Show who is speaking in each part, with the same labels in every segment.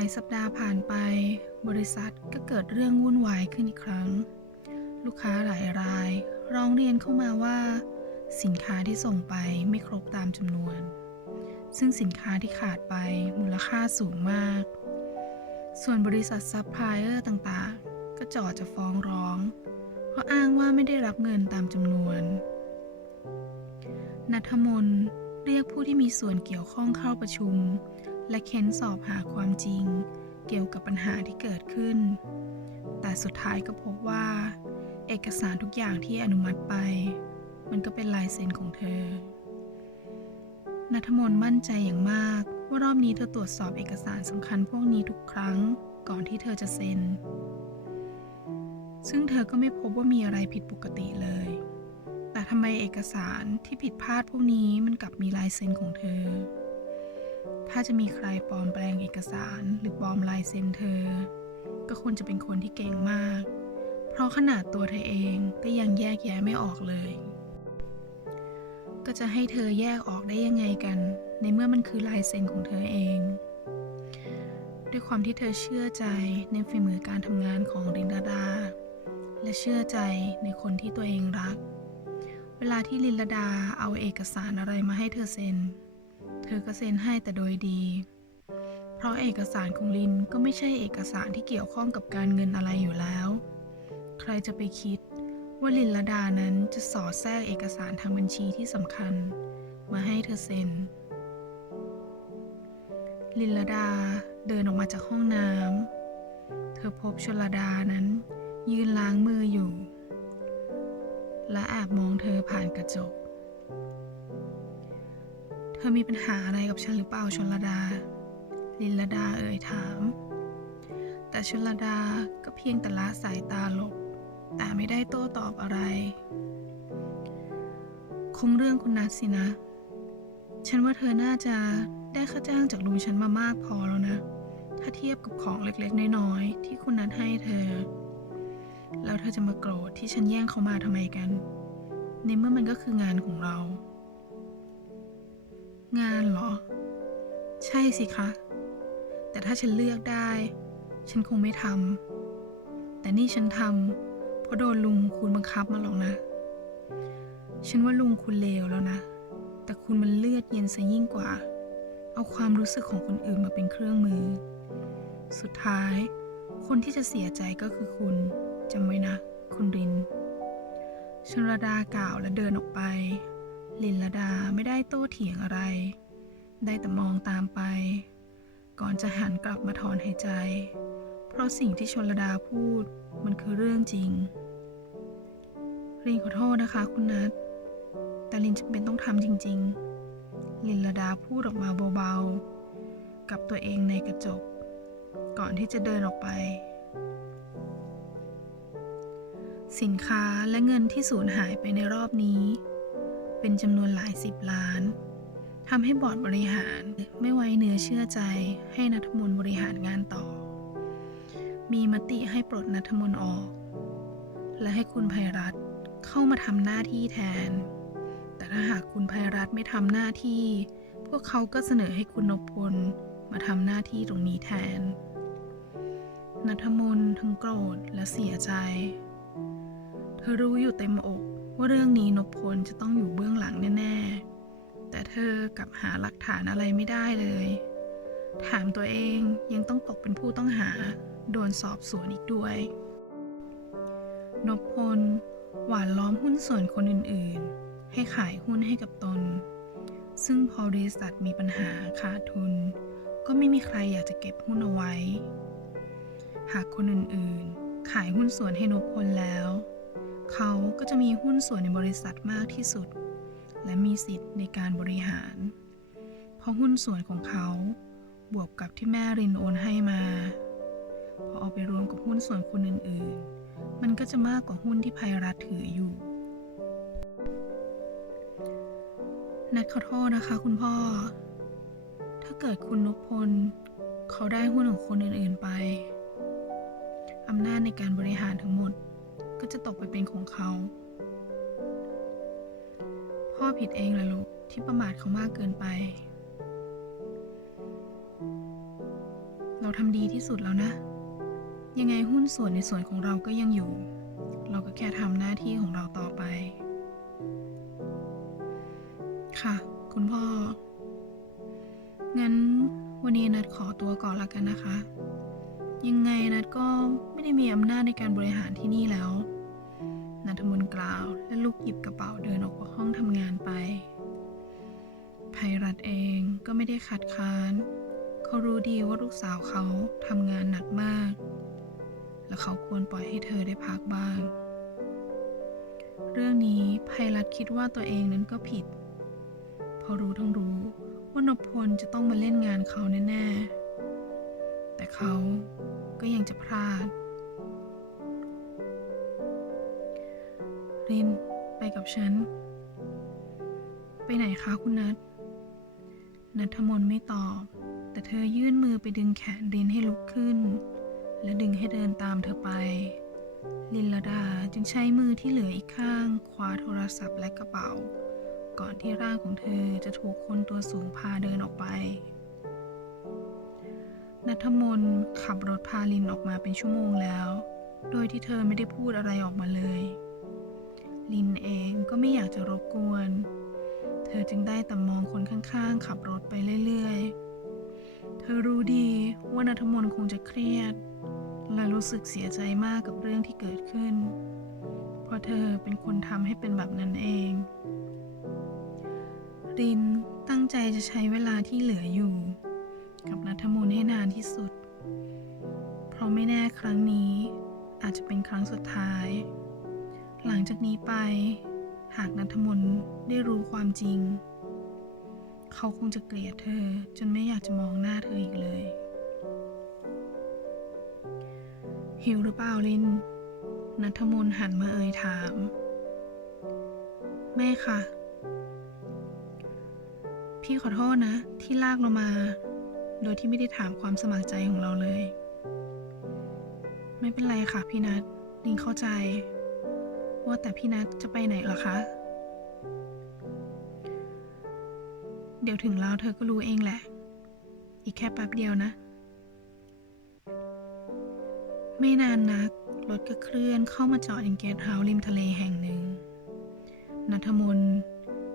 Speaker 1: ายสัปดาห์ผ่านไป บริษัทก็เกิดเรื่องวุ่นวายขึ้นอีกครั้ง ลูกค้าหลายราย ร้องเรียนเข้ามาว่า สินค้าที่ส่งไปไม่ครบตามจำนวน ซึ่งสินค้าที่ขาดไปมูลค่าสูงมาก ส่วนบริษัทซัพพลายเออร์ต่างๆ ก็จอดจะฟ้องร้อง เพราะอ้างว่าไม่ได้รับเงินตามจำนวนนัทมนเรียกผู้ที่มีส่วนเกี่ยวข้องเข้าประชุม และเค้นสอบหาความจริง เกี่ยวกับปัญหาที่เกิดขึ้น แต่สุดท้ายก็พบว่า เอกสารทุกอย่างที่อนุมัติไป มันก็เป็นลายเซ็นของเธอนัทมนมั่นใจอย่างมาก ว่ารอบนี้เธอตรวจสอบเอกสารสำคัญพวกนี้ทุกครั้งก่อนที่เธอจะเซ็น ซึ่งเธอก็ไม่พบว่ามีอะไรผิดปกติเลย แต่ทำไมเอกสารที่ผิดพลาดพวกนี้มันกลับมีลายเซ็นของเธอ ถ้าจะมีใครปลอมแปลงเอกสารหรือปลอมลายเซ็นเธอ ก็ควรจะเป็นคนที่เก่งมาก เพราะขนาดตัวเธอเองก็ยังแยกแยะไม่ออกเลย ก็จะให้เธอแยกออกได้ยังไงกัน ในเมื่อมันคือลายเซ็นของเธอเอง ด้วยความที่เธอเชื่อใจในฝีมือการทำงานของรินดาดา และเชื่อใจในคนที่ตัวเองรัก เวลาที่ลินลดาเอาเอกสารอะไรมาให้เธอเซ็น อก็เซ็นให้แต่โดยดี เพราะเอกสารของลินก็ไม่ใช่เอกสารที่เกี่ยวข้องกับการเงินอะไรอยู่แล้ว ใครจะไปคิดว่าลินลดานั้นจะสอดแทรกเอกสารทางบัญชีที่สำคัญ มาให้เธอเซ็น ลินลดาเดินออกมาจากห้องน้ำ เธอพบชลดานั้น ยืนล้างมืออยู่ และแอบมองเธอผ่านกระจก เธอมีปัญหาอะไรกับฉันหรือเปล่าชลดา ลินลดาเอ่ยถาม แต่ชลดาก็เพียงแต่ละสายตาหลบ แต่ไม่ได้โต้ตอบอะไร คงเรื่องคุณนัทสินะ ฉันว่าเธอน่าจะได้ค่าจ้างจากลุงฉันมามากพอแล้วนะ ถ้าเทียบกับของเล็กๆ น้อยๆ ที่คุณนัทให้เธอ แล้วเธอจะมาโกรธที่ฉันแย่งเขามาทำไมกัน ในเมื่อมันก็คืองานของเรา งานเหรอ ใช่สิคะ แต่ถ้าฉันเลือกได้ ฉันคงไม่ทำแต่นี่ฉันทำเพราะโดนลุงคุณบังคับมาหรอกนะ ฉันว่าลุงคุณเลวแล้วนะ แต่คุณมันเลือดเย็นซะยิ่งกว่า เอาความรู้สึกของคนอื่นมาเป็นเครื่องมือ สุดท้าย คนที่จะเสียใจก็คือคุณจำไว้นะ คุณรินชนรดากล่าวและเดินออกไป ลินลดาไม่ได้โต้เถียงอะไร ได้แต่มองตามไป ก่อนจะหันกลับมาถอนหายใจ เพราะสิ่งที่ชนรดาพูดมันคือเรื่องจริง รินขอโทษนะคะคุณนัทแต่ลินจำเป็นต้องทำจริง ๆ ลินลดาพูดออกมาเบาๆ กับตัวเองในกระจก ก่อนที่จะเดินออกไป สินค้าและเงินที่สูญหายไปในรอบนี้ เป็นจำนวนหลายสิบล้านทำให้บอร์ดบริหารไม่ไว้เนื้อเชื่อใจให้นัทมนบริหารงานต่อ มีมติให้ปลดนัทมนออก และให้คุณภัยรัตเข้ามาทำหน้าที่แทน แต่ถ้าหากคุณภัยรัตไม่ทำหน้าที่ พวกเขาก็เสนอให้คุณนพพลมาทำหน้าที่ตรงนี้แทน นัทมนทั้งโกรธและเสียใจ เธอรู้อยู่เต็มอก ว่าเรื่องนี้นพพลจะต้องอยู่เบื้องหลังแน่ๆ แต่เธอกลับหาหลักฐานอะไรไม่ได้เลย ถามตัวเองยังต้องตกเป็นผู้ต้องหา โดนสอบสวนอีกด้วย นพพลหวานล้อมหุ้นส่วนคนอื่นๆ ให้ขายหุ้นให้กับตน ซึ่งพอบริษัทมีปัญหาขาดทุน ก็ไม่มีใครอยากจะเก็บหุ้นเอาไว้ หากคนอื่นๆ ขายหุ้นส่วนให้นพพลแล้ว เขาก็จะมีหุ้นส่วนในบริษัทมากที่สุด และมีสิทธิ์ในการบริหาร เพราะหุ้นส่วนของเขาบวกกับที่แม่รินโอนให้มา พอเอาไปรวมกับหุ้นส่วนคนอื่นๆ มันก็จะมากกว่าหุ้นที่ภัยรัฐถืออยู่นัดขอโทษนะคะคุณพ่อ ถ้าเกิดคุณนพพล เขาได้หุ้นของคนอื่นๆไป อำนาจในการบริหารทั้งหมด ก็จะตกไปเป็นของเขา พ่อผิดเองแหละลูกที่ประมาทเขามากเกินไป เราทำดีที่สุดแล้วนะ ยังไงหุ้นส่วนในส่วนของเราก็ยังอยู่ เราก็แค่ทำหน้าที่ของเราต่อไป ค่ะ คุณพ่อ งั้นวันนี้นัดขอตัวก่อนละกันนะคะ ยังไงนัดก็ไม่ได้มีอำนาจในการบริหารที่นี่แล้ว นัทมนกล่าวและลูกหยิบกระเป๋าเดินออกจากห้องทำงานไปไพรัตเองก็ไม่ได้คัดค้าน เขารู้ดีว่าลูกสาวเขาทำงานหนักมาก และเขาควรปล่อยให้เธอได้พักบ้าง เรื่องนี้ไพรัตคิดว่าตัวเองนั้นก็ผิดเพราะรู้ทั้งรู้ว่านพพลจะต้องมาเล่นงานเขาแน่ ๆ แต่เขาก็ยังจะพลาด ริน ไปกับฉัน ไปไหนคะคุณนัทนัทมนไม่ตอบ แต่เธอยื่นมือไปดึงแขนรินให้ลุกขึ้น และดึงให้เดินตามเธอไป ลินลดาจึงใช้มือที่เหลืออีกข้าง คว้าโทรศัพท์และกระเป๋า ก่อนที่ร่างของเธอจะถูกคนตัวสูงพาเดินออกไปนัทมนขับรถพาลินออกมาเป็นชั่วโมงแล้ว โดยที่เธอไม่ได้พูดอะไรออกมาเลย ลินเองก็ไม่อยากจะรบกวน เธอจึงได้แต่มองคนข้างๆ ขับรถไปเรื่อยๆ เธอรู้ดีว่านัทมนคงจะเครียด และรู้สึกเสียใจมากกับเรื่องที่เกิดขึ้น เพราะเธอเป็นคนทำให้เป็นแบบนั้นเอง รินตั้งใจจะใช้เวลาที่เหลืออยู่ กับนัทมนให้นานที่สุด เพราะไม่แน่ครั้งนี้อาจจะเป็นครั้งสุดท้าย หลังจากนี้ไป หากนัทมนได้รู้ความจริง เขาคงจะเกลียดเธอจนไม่อยากจะมองหน้าเธออีกเลย หิวหรือเปล่าลินนัทมนหันมาเอ่ยถาม แม่ค่ะ พี่ขอโทษนะ ที่ลากเรามา โดยที่ไม่ได้ถามความสมัครใจของเราเลย ไม่เป็นไรค่ะพี่นัทลินเข้าใจ ว่าแต่พี่นัทจะไปไหนเหรอคะ เดี๋ยวถึงแล้วเธอก็รู้เองแหละ อีกแค่แป๊บเดียวนะ ไม่นานนัก รถก็เคลื่อนเข้ามาจอดยังเกตเฮาส์ริมทะเลแห่งหนึ่ง นัทมน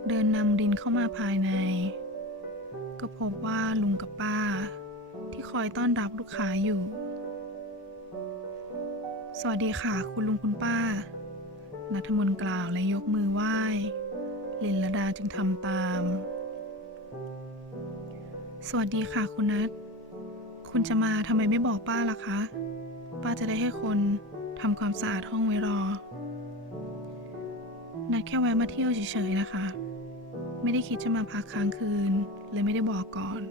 Speaker 1: เดินนำดินเข้ามาภายใน ก็พบว่าลุงกับป้า ที่คอยต้อนรับลูกค้าอยู่ สวัสดีค่ะ คุณลุงคุณป้า นัทมนกล่าวและยกมือไหว้ ลินลดาจึงทำตาม สวัสดีค่ะคุณนัท คุณจะมาทำไมไม่บอกป้าล่ะคะ ป้าจะได้ให้คนทำความสะอาดห้องไว้รอ นัดแค่แวะมาเที่ยวเฉยๆนะคะ ไม่ได้คิดจะมาพักค้างคืน เลยไม่ได้บอกก่อน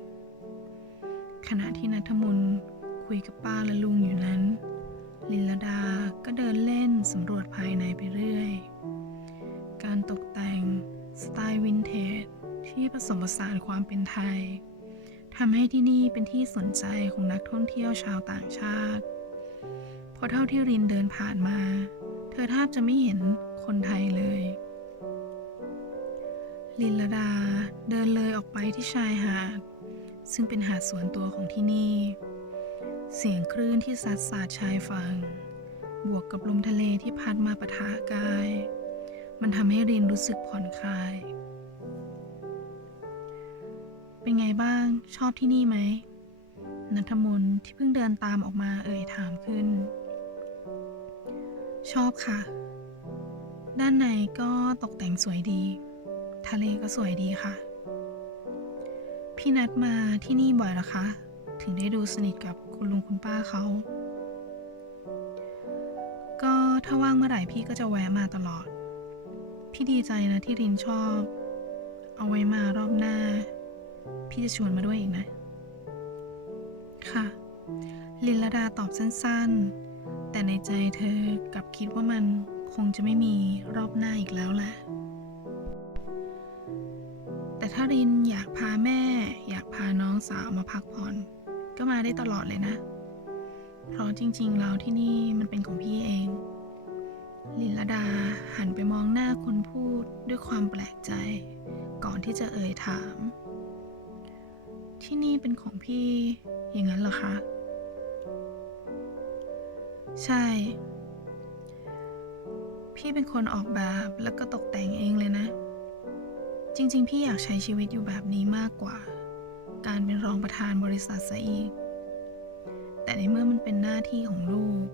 Speaker 1: ขณะที่นัทมนคุยกับป้าและลุงอยู่นั้น สมผสานความเป็นไทยทำให้ที่นี่เป็นที่สนใจของนักท่องเที่ยวชาวต่างชาติ เพราะเท่าที่รินเดินผ่านมา เธอแทบจะไม่เห็นคนไทยเลย ลินลดาเดินเลยออกไปที่ชายหาด ซึ่งเป็นหาดส่วนตัวของที่นี่ เสียงคลื่นที่ซัดสาดชายฝั่ง บวกกับลมทะเลที่พัดมาปะทะกาย มันทำให้รินรู้สึกผ่อนคลาย เป็นไงบ้าง ชอบที่นี่ไหมนัทมนที่เพิ่งเดินตามออกมาเอ่ยถามขึ้น ชอบค่ะ ด้านในก็ตกแต่งสวยดี ทะเลก็สวยดีค่ะ พี่นัดมาที่นี่บ่อยหรอคะ ถึงได้ดูสนิทกับคุณลุงคุณป้าเขา ก็ถ้าว่างเมื่อไหร่พี่ก็จะแวะมาตลอด พี่ดีใจนะที่รินชอบ เอาไว้มารอบหน้า พี่จะชวนมาด้วยอีกนะ ค่ะ ลินลดาตอบสั้นๆ แต่ในใจเธอกลับคิดว่ามันคงจะไม่มีรอบหน้าอีกแล้วแหละ แต่ถ้ารินอยากพาแม่ อยากพาน้องสาวมาพักผ่อน ก็มาได้ตลอดเลยนะ เพราะจริงๆ แล้วที่นี่มันเป็นของพี่เอง ลินลดาหันไปมองหน้าคนพูดด้วยความแปลกใจ ก่อนที่จะเอ่ยถาม ที่นี่เป็นของพี่อย่างนั้นเหรอคะ ใช่ พี่เป็นคนออกแบบแล้วก็ตกแต่งเองเลยนะ จริง ๆ พี่อยากใช้ชีวิตอยู่แบบนี้มากกว่า การเป็นรองประธานบริษัทซะอีก แต่ในเมื่อมันเป็นหน้าที่ของลูก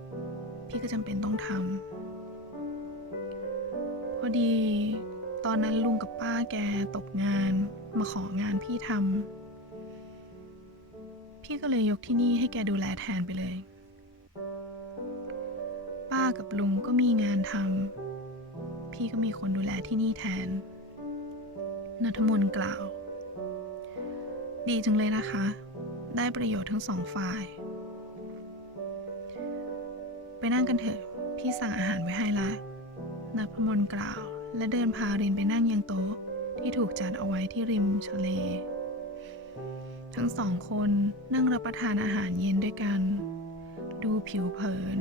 Speaker 1: พี่ก็จำเป็นต้องทำพอดี ตอนนั้นลุงกับป้าแกตกงานมาของานพี่ทำ พี่ก็เลยยกที่นี่ให้แกดูแลแทนไปเลย ป้ากับลุงก็มีงานทำพี่ก็มีคนดูแลที่นี่แทนนทมนกล่าว ดีจังเลยนะคะ ได้ประโยชน์ทั้งสองฝ่าย ไปนั่งกันเถอะ พี่สั่งอาหารไว้ให้ละนัทมนกล่าว และเดินพารินไปนั่งยังโต๊ะที่ถูกจัดเอาไว้ที่ริมทะเล ทั้งสองคนนั่งรับประทานอาหารเย็นด้วยกัน ดูผิวเผิน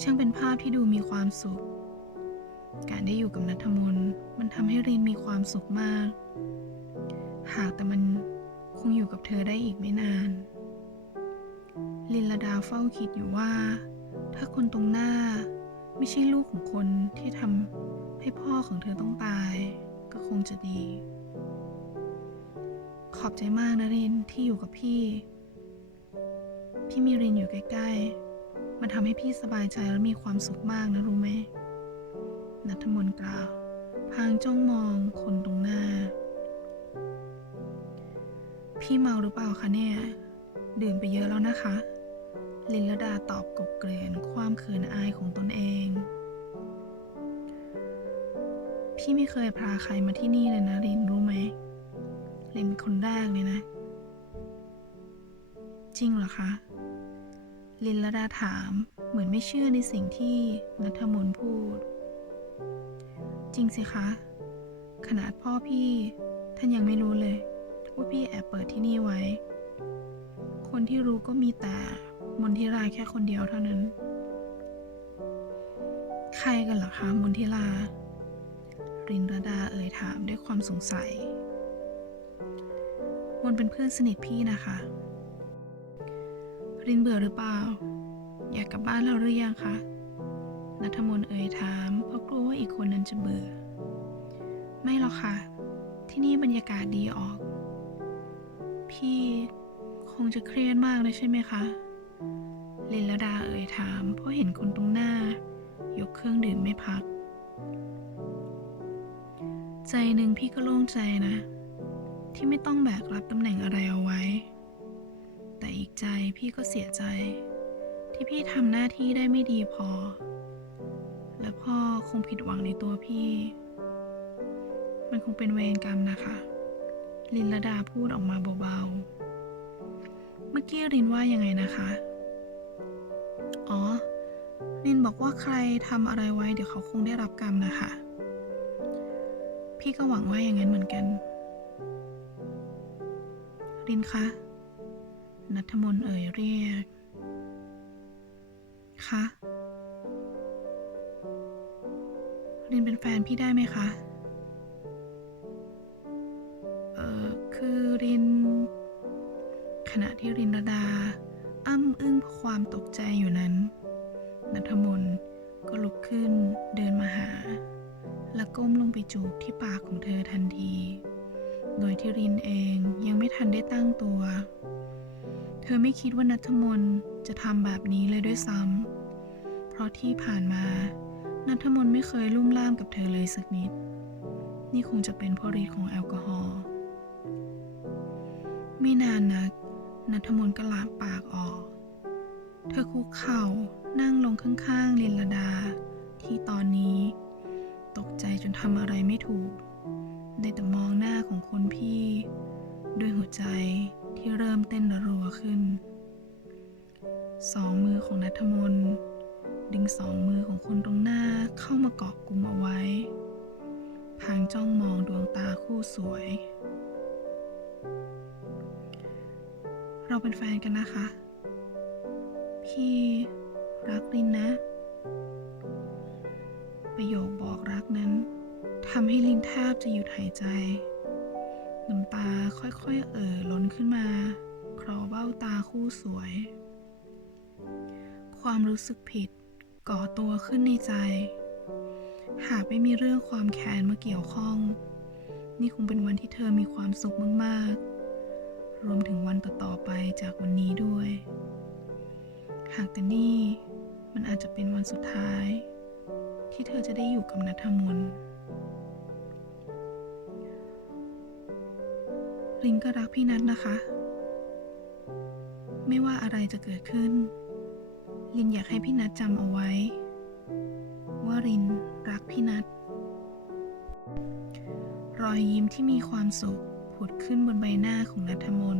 Speaker 1: ช่างเป็นภาพที่ดูมีความสุข การได้อยู่กับนัทมนมันทำให้รินมีความสุขมาก หากแต่มันคงอยู่กับเธอได้อีกไม่นาน ลินลดาเฝ้าคิดอยู่ว่า ถ้าคนตรงหน้าไม่ใช่ลูกของคนที่ทำให้พ่อของเธอต้องตาย ก็คงจะดี ขอบใจมากนะรินที่อยู่กับพี่ พี่มีรินอยู่ใกล้ๆ มันทำให้พี่สบายใจและมีความสุขมากนะรู้ไหม นัทมนต์กล่าว พางจ้องมองคนตรงหน้า พี่เมาหรือเปล่าคะเนี่ย ดื่มไปเยอะแล้วนะคะ ลินละดาตอบกบเกลื่อนความเขินอายของตนเอง พี่ไม่เคยพาใครมาที่นี่เลยนะลินรู้ไหม เป็นคนแรกเลยนะ จริงเหรอคะ ลินลดาถามเหมือนไม่เชื่อในสิ่งที่นัทมนพูด จริงสิคะ ขนาดพ่อพี่ ท่านยังไม่รู้เลยว่าพี่แอบเปิดที่นี่ไว้ คนที่รู้ก็มีแต่มนทิราแค่คนเดียวเท่านั้น ใครกันเหรอคะมนทิรารินระดาเอ่ยถามด้วยความสงสัย มนเป็นเพื่อนสนิทพี่นะคะ รินเบื่อหรือเปล่า อยากกลับบ้านเราหรือยังคะนัทมนเอ่ยถามเพราะกลัวว่าอีกคนนั้นจะเบื่อ ไม่หรอกค่ะ ที่นี่บรรยากาศดีออก พี่คงจะเครียดมากเลยใช่ไหมคะลินละดาเอ่ยถาม เพราะเห็นคนตรงหน้า ยกเครื่องดื่มไม่พัก ใจหนึ่งพี่ก็โล่งใจนะ ที่ไม่ต้องแบกรับตำแหน่งอะไรเอาไว้ แต่อีกใจพี่ก็เสียใจ ที่พี่ทำหน้าที่ได้ไม่ดีพอ และพ่อคงผิดหวังในตัวพี่ มันคงเป็นเวรกรรมนะคะ ลินลดาพูดออกมาเบาๆ เมื่อกี้รินว่ายังไงนะคะ อ๋อรินบอกว่าใครทำอะไรไว้เดี๋ยวเขาคงได้รับกรรมนะคะ พี่ก็หวังว่าอย่างนั้นเหมือนกัน รินคะ นัทมน์เอ่ยเรียก คะ รินเป็นแฟนพี่ได้ไหมคะ เออคือริน ขณะที่รินรดา อ้ำอึ้งเพราะความตกใจอยู่นั้น นัทมน์ก็ลุกขึ้นเดินมาหา และก้มลงไปจูบที่ปากของเธอทันที โดยที่รินเองยังไม่ทันได้ตั้งตัว เธอไม่คิดว่านัทมนจะทำแบบนี้เลยด้วยซ้ำ เพราะที่ผ่านมานัทมนไม่เคยลุ่มล่ามกับเธอเลยสักนิด นี่คงจะเป็นพริของแอลกอฮอล์ ไม่นานนัก นัทมนก็ล้างปากออก เธอคุกเข่านั่งลงข้างๆลินลดา ที่ตอนนี้ ตกใจจนทำอะไรไม่ถูก ได้แต่มองหน้าของคนพี่ ด้วยหัวใจที่เริ่มเต้นรัวขึ้น สองมือของนัทมนดึงสองมือของคนตรงหน้าเข้ามาเกาะกลุ่มเอาไว้ พางจ้องมองดวงตาคู่สวย เราเป็นแฟนกันนะคะ พี่รักลินนะ ประโยคบอกรักนั้น ทำให้ลินแทบจะหยุดหายใจ น้ำตาค่อยๆ เอ่อล้นขึ้นมาคลอเบ้าตาคู่สวยคความรู้สึกผิดก่อตัวขึ้นในใจ หากไม่มีเรื่องความแค้นมาเกี่ยวข้อง นี่คงเป็นวันที่เธอมีความสุขมากๆ รวมถึงวันต่อๆไปจากวันนี้ด้วย หากแต่นี่มันอาจจะเป็นวันสุดท้าย ที่เธอจะได้อยู่กับนัทมนต์ รินก็รักพี่นัทนะคะ ไม่ว่าอะไรจะเกิดขึ้น ลินอยากให้พี่นัทจำเอาไว้ ว่ารินรักพี่นัทรอยยิ้มที่มีความสุขผุดขึ้นบนใบหน้าของนัทมน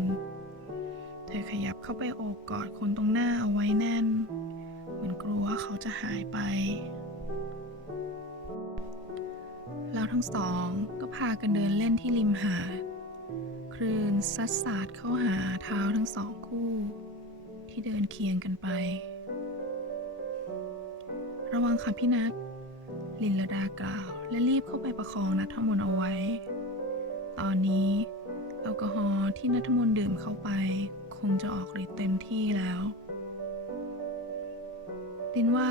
Speaker 1: เธอขยับเข้าไปโอบกอดคนตรงหน้าเอาไว้แน่น เหมือนกลัวว่าเขาจะหายไป แล้วทั้งสองก็พากันเดินเล่นที่ริมหาด คลื่นซัดสาดเข้าหาเท้าทั้งสองคู่ ที่เดินเคียงกันไป ระวังค่ะพี่นัทลินลดากล่าว และรีบเข้าไปประคองนัทมนเอาไว้ ตอนนี้แอลกอฮอล์ที่นัทมนดื่มเข้าไป คงจะออกฤทธิ์เต็มที่แล้ว ลินว่า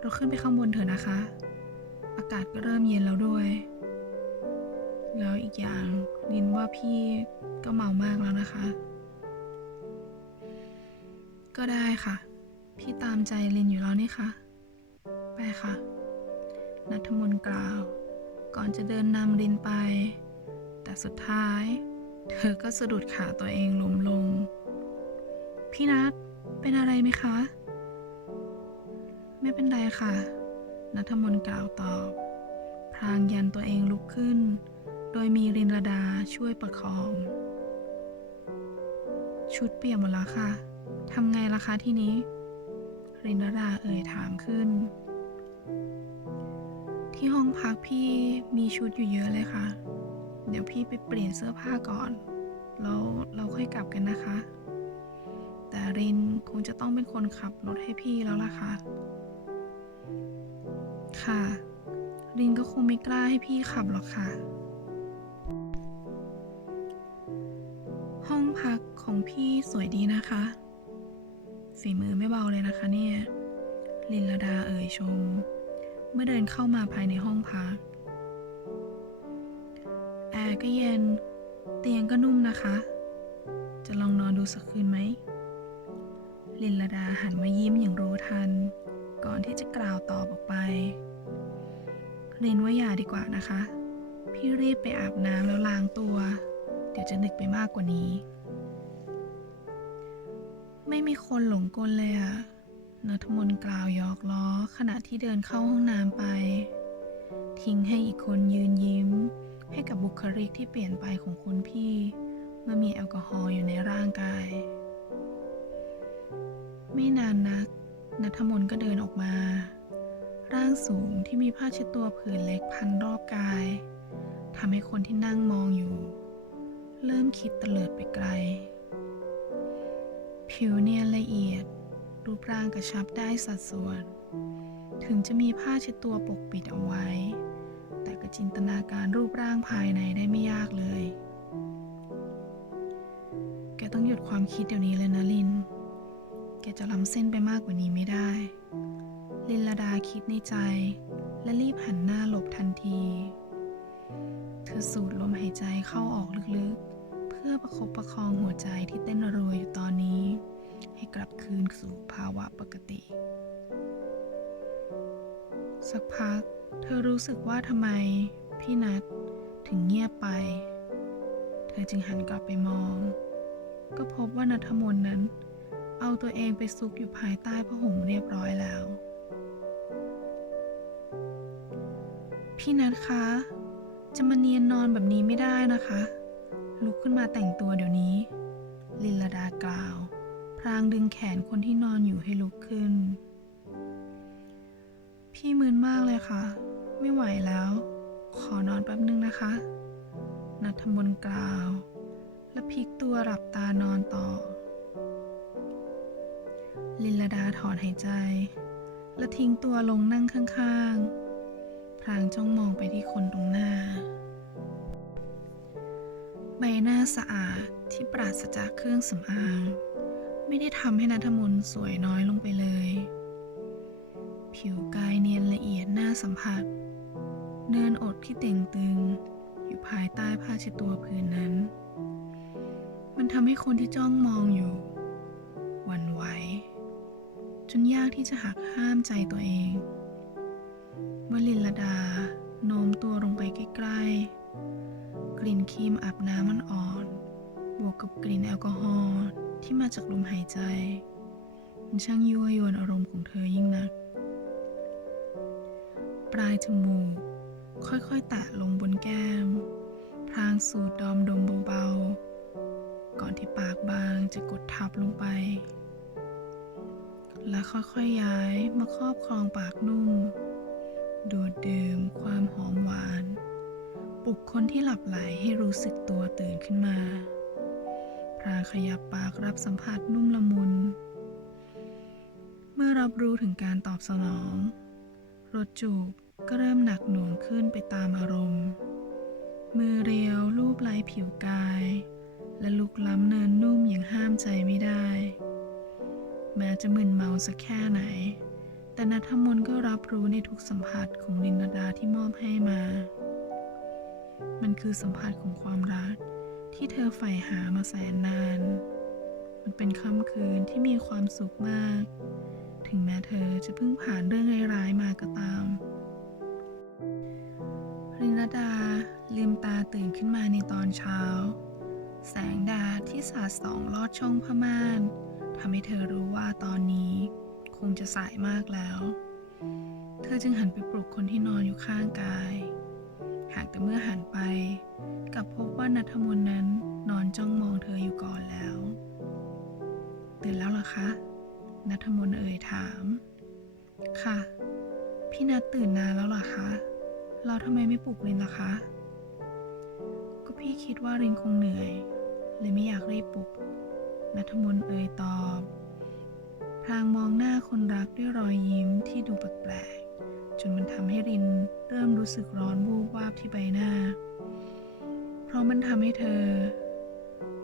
Speaker 1: เราขึ้นไปข้างบนเถอะนะคะ อากาศก็เริ่มเย็นแล้วด้วย แล้วอีกอย่าง ลินว่าพี่ก็เมามากแล้วนะคะ ก็ได้ค่ะ พี่ตามใจลินอยู่แล้วนี่คะไปค่ะ นัทมนต์กล่าว ก่อนจะเดินนำลินไป แต่สุดท้าย เธอก็สะดุดขาตัวเองล้มลง พี่นัทเป็นอะไรไหมคะ ไม่เป็นไรค่ะ นัทมนต์กล่าวตอบพรางยันตัวเองลุกขึ้น โดยมีรินลดาช่วยประคอง ชุดเปียกหมดแล้วค่ะ ทำไงล่ะคะที่นี้ รินลดาเอ่ยถามขึ้น ที่ห้องพักพี่มีชุดอยู่เยอะเลยค่ะ เดี๋ยวพี่ไปเปลี่ยนเสื้อผ้าก่อน แล้วเราค่อยกลับกันนะคะ แต่รินคงจะต้องเป็นคนขับรถให้พี่แล้วล่ะค่ะ ค่ะ รินก็คงไม่กล้าให้พี่ขับหรอกค่ะ ของพี่สวยดีนะคะ ฝีมือไม่เบาเลยนะคะเนี่ย ลินลดาเอ่ยชม เมื่อเดินเข้ามาภายในห้องพัก แอร์ก็เย็น เตียงก็นุ่มนะคะ จะลองนอนดูสักคืนไหม ลินลดาหันมายิ้มอย่างรู้ทัน ก่อนที่จะกล่าวตอบออกไปเรนว่าอย่าดีกว่านะคะ พี่รีบไปอาบน้ำแล้วล้างตัว เดี๋ยวจะนึกไปมากกว่านี้ ไม่มีคนหลงกลเลยอะนัทมนกล่าวหยอกล้อขณะที่เดินเข้าห้องน้ำไป ทิ้งให้อีกคนยืนยิ้ม ให้กับบุคลิกที่เปลี่ยนไปของคนพี่ เมื่อมีแอลกอฮอล์อยู่ในร่างกาย ไม่นานนักนัทมนก็เดินออกมา ร่างสูงที่มีผ้าเช็ดตัวผืนเล็กพันรอบกายทำให้คนที่นั่งมองอยู่ เริ่มคิดเตลิดไปไกล ผิวเนียนละเอียด รูปร่างกระชับได้สัดส่วน ถึงจะมีผ้าเช็ดตัวปกปิดเอาไว้ แต่ก็จินตนาการรูปร่างภายในได้ไม่ยากเลย แกต้องหยุดความคิดเดี๋ยวนี้เลยนะลิน แกจะล้ำเส้นไปมากกว่านี้ไม่ได้ ลินลดาคิดในใจ และรีบหันหน้าหลบทันที เธอสูดลมหายใจเข้าออกลึกๆ พื่อประคบประคองหัวใจที่เต้นรัวอยู่ตอนนี้ ให้กลับคืนสู่ภาวะปกติ สักพัก เธอรู้สึกว่าทำไมพี่นัทถึงเงียบไป เธอจึงหันกลับไปมอง ก็พบว่านัทมนนั้น เอาตัวเองไปซุกอยู่ภายใต้ผ้าห่มเรียบร้อยแล้ว พี่นัทคะ จะมาเนียนนอนแบบนี้ไม่ได้นะคะ ลุกขึ้นมาแต่งตัวเดี๋ยวนี้ ลินลดากล่าว พรางดึงแขนคนที่นอนอยู่ให้ลุกขึ้น พี่มึนมากเลยค่ะ ไม่ไหวแล้ว ขอนอนแป๊บนึงนะคะ นัทมนกล่าว และพลิกตัวหลับตานอนต่อ ลินลดาถอนหายใจ และทิ้งตัวลงนั่งข้างๆ พรางจ้องมองไปที่คนตรงหน้า ใบหน้าสะอาดที่ปราศจากเครื่องสำอาง ไม่ได้ทำให้นัทมนสวยน้อยลงไปเลย ผิวกายเนียนละเอียดน่าสัมผัส เนินอดที่เต่งตึง อยู่ภายใต้ผ้าเช็ดตัวผืนนั้น มันทำให้คนที่จ้องมองอยู่หวั่นไหวจนยากที่จะหักห้ามใจตัวเองเมื่อลินลดาโน้มตัวลงไปใกล้ๆ กลิ่นครีมอาบน้ำมันอ่อน บวกกับกลิ่นแอลกอฮอล์ที่มาจากลมหายใจ มันช่างยั่วยวนอารมณ์ของเธอยิ่งนัก ปลายจมูก ค่อยๆแตะลงบนแก้ม พรางสูดดอมดมเบาๆ ก่อนที่ปากบางจะกดทับลงไป และค่อยๆย้ายมาครอบครองปากนุ่ม ดูดดื่มความหอมหวาน ปลุกคนที่หลับไหลให้รู้สึกตัวตื่นขึ้นมา พรางขยับปากรับสัมผัสนุ่มละมุน เมื่อรับรู้ถึงการตอบสนองรสจูบก็เริ่มหนักหน่วงขึ้นไปตามอารมณ์ มือเรียวลูบไล้ผิวกาย และลุกล้ำเนินนุ่มอย่างห้ามใจไม่ได้ แม้จะมึนเมาสักแค่ไหน แต่นัทมนต์ก็รับรู้ในทุกสัมผัสของลินดาที่มอบให้มา มันคือสัมผัสของความรัก ที่เธอใฝ่หามาแสนนาน มันเป็นค่ำคืนที่มีความสุขมาก ถึงแม้เธอจะเพิ่งผ่านเรื่องร้ายๆมาก็ตาม รินดาลืมตาตื่นขึ้นมาในตอนเช้า แสงดดที่สาดส่องลอดช่องผ้าม่านทำให้เธอรู้ว่าตอนนี้คงจะสายมากแล้ว เธอจึงหันไปปลุกคนที่นอนอยู่ข้างกาย หากแต่เมื่อหันไปกลับพบว่านัทมนนั้นนอนจ้องมองเธออยู่ก่อนแล้ว ตื่นแล้วหรอคะ นัทมนเอ่ยถาม ค่ะ พี่นัทตื่นนานแล้วหรอคะ เราทำไมไม่ปลุกรินล่ะคะ ก็พี่คิดว่ารินคงเหนื่อย เลยไม่อยากรีบปลุก นัทมนเอ่ยตอบ พลางมองหน้าคนรักด้วยรอยยิ้มที่ดูแปลก จนมันทำให้รินเริ่มรู้สึกร้อนวูบวาบที่ใบหน้า เพราะมันทำให้เธอ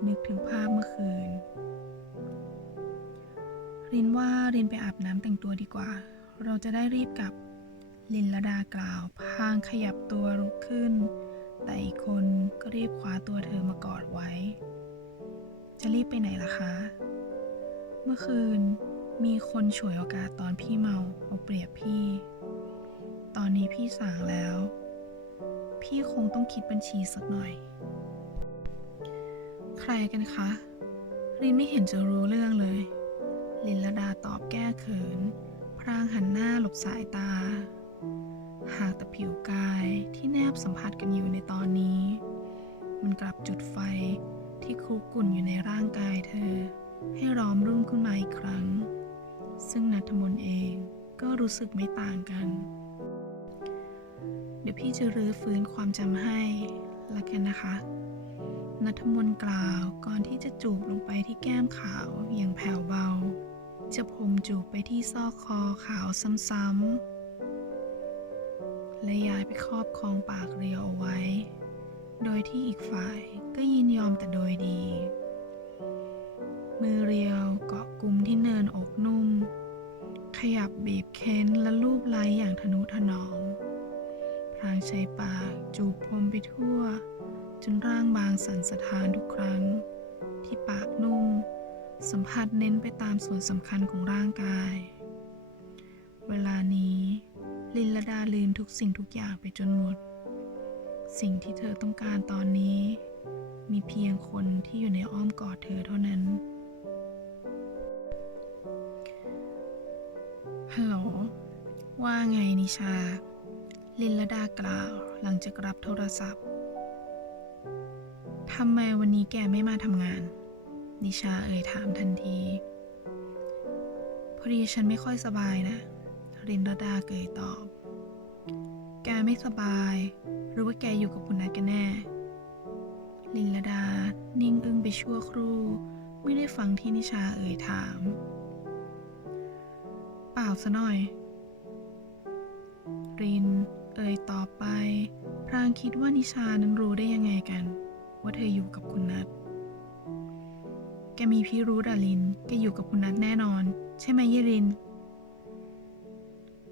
Speaker 1: นึกถึงภาพเมื่อคืน รินว่ารินไปอาบน้ำแต่งตัวดีกว่า เราจะได้รีบกลับลินละดากล่าว พางขยับตัวลุกขึ้น แต่อีกคนก็รีบคว้าตัวเธอมากอดไว้ จะรีบไปไหนล่ะคะ เมื่อคืนมีคนฉวยโอกาสตอนพี่เมาเอาเปรียบพี่ ตอนนี้พี่สางแล้ว พี่คงต้องคิดบัญชีสักหน่อย ใครกันคะรินไม่เห็นจะรู้เรื่องเลย ลินละดาตอบแก้เขิน พรางหันหน้าหลบสายตา หากแต่ผิวกายที่แนบสัมผัสกันอยู่ในตอนนี้ มันกลับจุดไฟที่คุกกุ่นอยู่ในร่างกายเธอ ให้ร้อมรุ่มขึ้นมาอีกครั้ง ซึ่งนัทมนเองก็รู้สึกไม่ต่างกัน เดี๋ยวพี่จะรื้อฟื้นความจำให้ละกันนะคะ นัทมน์กล่าวก่อนที่จะจูบลงไปที่แก้มขาวอย่างแผ่วเบา จะพรมจูบไปที่ซอกคอขาวซ้ำๆ และย้ายไปครอบครองปากเรียวเอาไว้ โดยที่อีกฝ่ายก็ยินยอมแต่โดยดี มือเรียวเกาะกุมที่เนินอกนุ่ม ขยับบีบเค้นและลูบไล้อย่างทนุถนอม พรางใช้ปากจูบพรมไปทั่ว จนร่างบางสั่นสะท้านทุกครั้ง ที่ปากนุ่ม สัมผัสเน้นไปตามส่วนสำคัญของร่างกาย เวลานี้ ลินละดาลืมทุกสิ่งทุกอย่างไปจนหมด สิ่งที่เธอต้องการตอนนี้ มีเพียงคนที่อยู่ในอ้อมกอดเธอเท่านั้นฮัลโหลว่าไงนิชา ลินละดากล่าวหลังจากรับโทรศัพท์ ทำไมวันนี้แกไม่มาทำงาน นิชาเอ่ยถามทันที พอดีฉันไม่ค่อยสบายนะรินรดาเกยตอบ แกไม่สบาย หรือว่าแกอยู่กับคุณนัทกันแน่ ลินลดา นิ่งอึ้งไปชั่วครู่ไม่ได้ฟังที่นิชาเอ่ยถาม เปล่าซะหน่อย ริน เอ่ยต่อไป พรางคิดว่านิชานั้นรู้ได้ยังไงกัน ว่าเธออยู่กับคุณนัทแกมีพิรุธอะลิน แกอยู่กับคุณนัทแน่นอน ใช่ไหมยายริน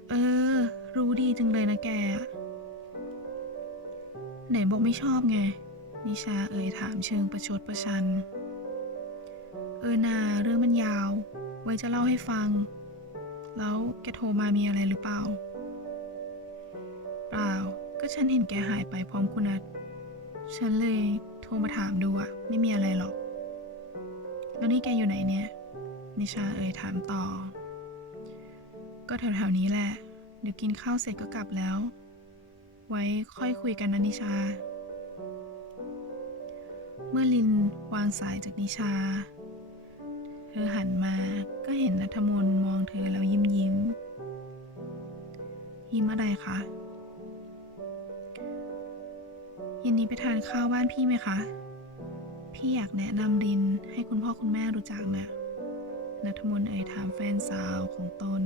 Speaker 1: เออ รู้ดีจังเลยนะแก ไหนบอกไม่ชอบไง นิชาเอ่ยถามเชิงประชดประชัน เออนาเรื่องมันยาว ไว้จะเล่าให้ฟัง แล้วแกโทรมามีอะไรหรือเปล่า ล่า ก็ฉันเห็นแกหายไปพร้อมคุณนัทฉันเลยโทรมาถามดูอะไม่มีอะไรหรอก แล้วนี่แกอยู่ไหนเนี่ย นิชาเอ่ยถามต่อ ก็แถวๆนี้แหละ เดี๋ยวกินข้าวเสร็จก็กลับแล้ว ไว้ค่อยคุยกันนะนิชา เมื่อลินวางสายจากนิชา เธอหันมาก็เห็นนัทมนมองเธอแล้วยิ้มยิ้ม ยิ้มอะไรคะ เย็นนี้ไปทานข้าวบ้านพี่ไหมคะ พี่อยากแนะนำรินให้คุณพ่อคุณแม่รู้จักนะนัทมนต์เอ่ยถามแฟนสาวของตน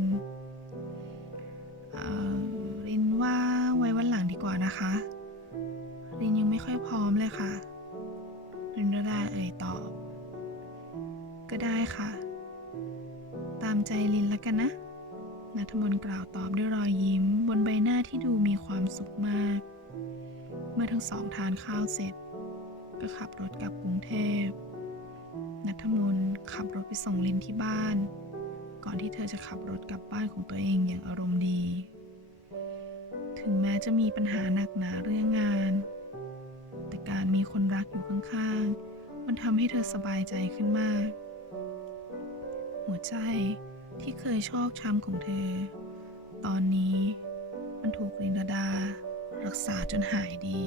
Speaker 1: อ่อรินว่าไว้วันหลังดีกว่านะคะ รินยังไม่ค่อยพร้อมเลยค่ะรินรดาเอ่ยตอบ ก็ได้ค่ะ ตามใจลินแล้วกันนะ นัทมนต์กล่าวตอบด้วยรอยยิ้มบนใบหน้าที่ดูมีความสุขมาก เมื่อทั้งสองทานข้าวเสร็จ ก็ขับรถกลับกรุงเทพ นัทมนขับรถไปส่งลินที่บ้าน ก่อนที่เธอจะขับรถกลับบ้านของตัวเองอย่างอารมณ์ดี ถึงแม้จะมีปัญหาหนักหนาเรื่องงาน แต่การมีคนรักอยู่ข้างๆ มันทำให้เธอสบายใจขึ้นมาก หัวใจที่เคยชอกช้ำของเธอ ตอนนี้มันถูกลินดา รักษาจนหายดี